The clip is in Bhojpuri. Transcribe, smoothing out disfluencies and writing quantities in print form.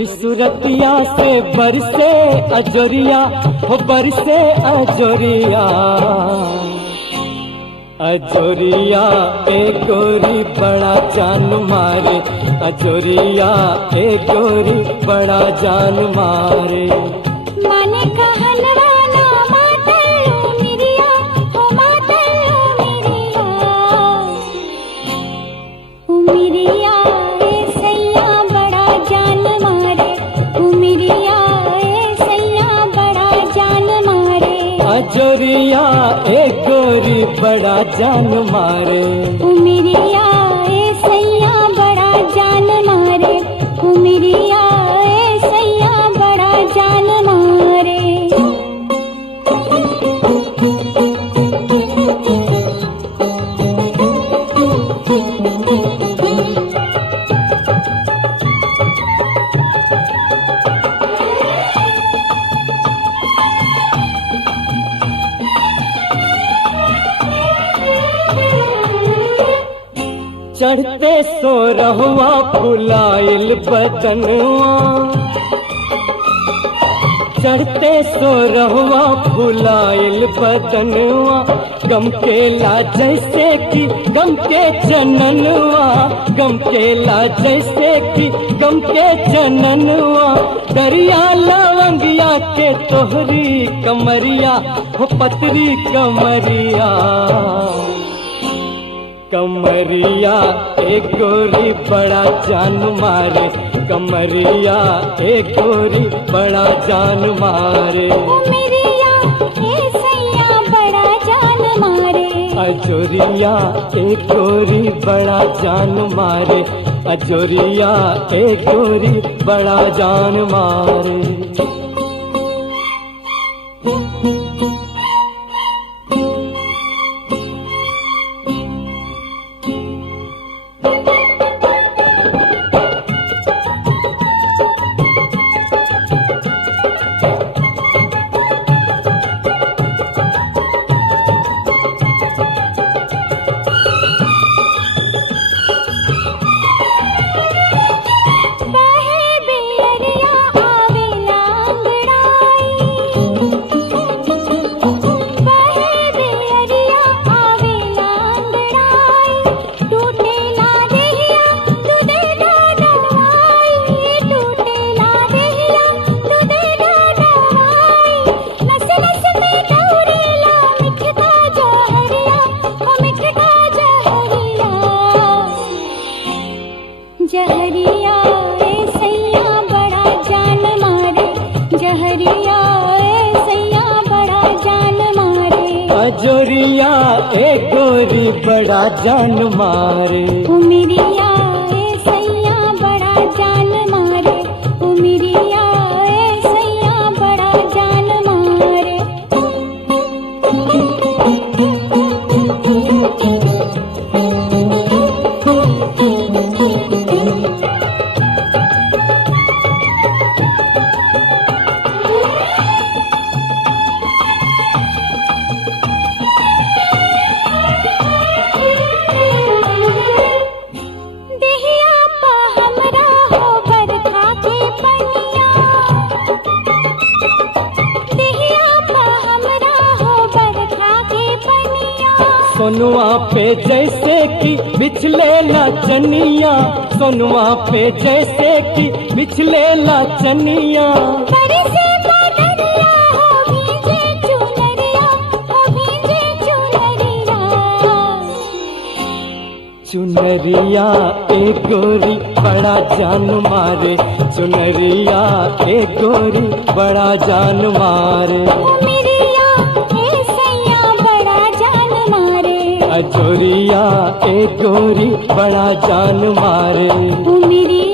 तोरी सूरतिया से बरसे अजोरिया हो बरसे अजोरिया। अजोरिया ए गोरी बड़ा जान मारे, अजोरिया ए गोरी बड़ा जान मारे। माने कहनवा ना मातलो मिरिया हो मातलो मिरिया। ओ मिरिया ए सैया बड़ा जान मारे, ओ मिरिया ए सैया बड़ा जान मारे। अजोरिया ए गोरी बड़ा जान मारे, ओ मिरिया ए सैया बड़ा जान मारे, ओ मिरिया ए सैया बड़ा जान मारे। चढ़ते सो रहुआ फुलाइल बदनवा, चढ़ते सो रहुआ फुलाइल बदनवा। गम केला जैसे कि गम के जननवा, गम केला जैसे कि गम के जननवा। दरिया लवंगिया के तोहरी कमरिया हो पतरी कमरिया। कमरिया ए गोरी बड़ा जान मारे, कमरिया ए गोरी बड़ा जान मारे। ओ मिरिया ए सैया बड़ा जान मारे। अजोरिया ए गोरी बड़ा जान मारे, अजोरिया ए गोरी बड़ा जान मारे। जहरिया ए सैया बड़ा जान मारे, जहरिया ए सैया बड़ा जान मारे। अजोरिया ए गोरी बड़ा जान मारे। ओ मिरिया ए सैया बड़ा जान मारे, ओ मिरिया ए सैया बड़ा जान मारे। सोनुआ पे जैसे कि बिछले लाचनिया, सोनुआ पे जैसे कि बिछले लाचनिया। बरसे बादलिया हो भीजे चुनरिया, हो भीजे चुनरिया। चुनरिया ए गोरी बड़ा जान मारे, चुनरिया ए गोरी बड़ा जान मारे। ओ मिरिया ए सैया बड़ा जान मारे। अजोरिया ए गोरी बड़ा जान मारे। ओ मिरिया